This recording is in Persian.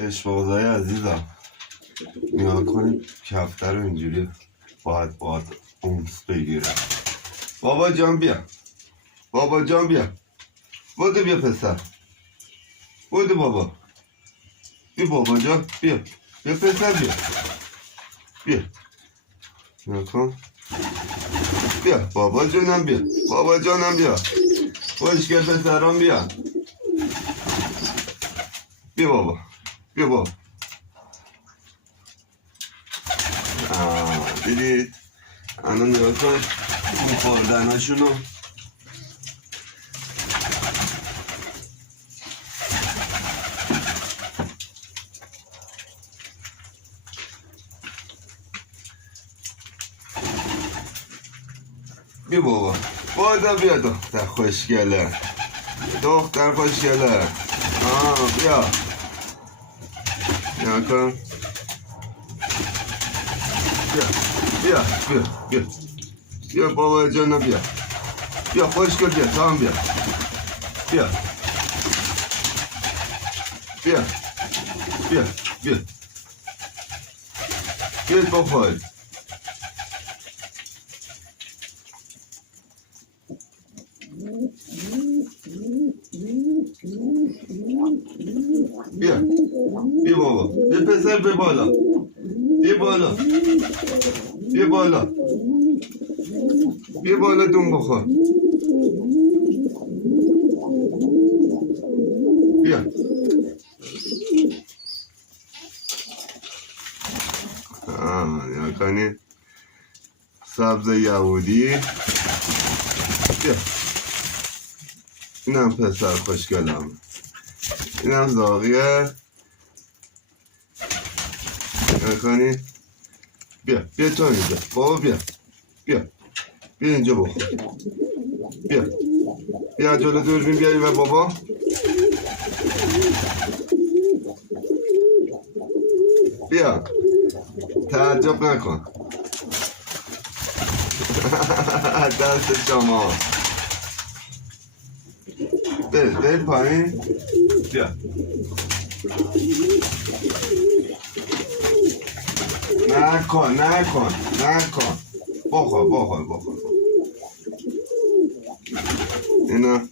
اشباغزای عزیزم نگاه کنید کفتر رو اینجوری باید اونس بگیره. بابا جان بیا، بابا جان بیا، بودو بیا پسر، بودو بابا، بیا بابا جان بیا، بیا پسر بیا، بیا نگاه کن، بیا بابا جانم بیا، بابا جانم بیا، خوشگل پسران بیا، بیا بابا، بیا بابا. دیدید الان نگاه کن خوردناشونو. بیا بابا، بادا بیا دختر خوشگله، دختر خوشگله. بیا نگاه کن، بیا بیا بیا بیا بیا بابا جانا بیا، بیا خوشگل بیا، تو هم بیا، بیا بیا بیا بیا بیا بخور. بیا بیا بابا، بیا پسر بیا بالا، بیا بالا، بیا بالا، بیا بالا دون بخور. بیا نگاه کنید سبز یهودی. بیا اینم پسر خوشگلم، اینم زاغیه. نگاه کنید، بیا بیا تو اینجا بابا، بیا بیا بیا اینجا بخور، بیا بیا جلو دوربین بیایی و بابا. بیا تعجب نکن. دست شما برید پایین. بیا نکن بخور اینا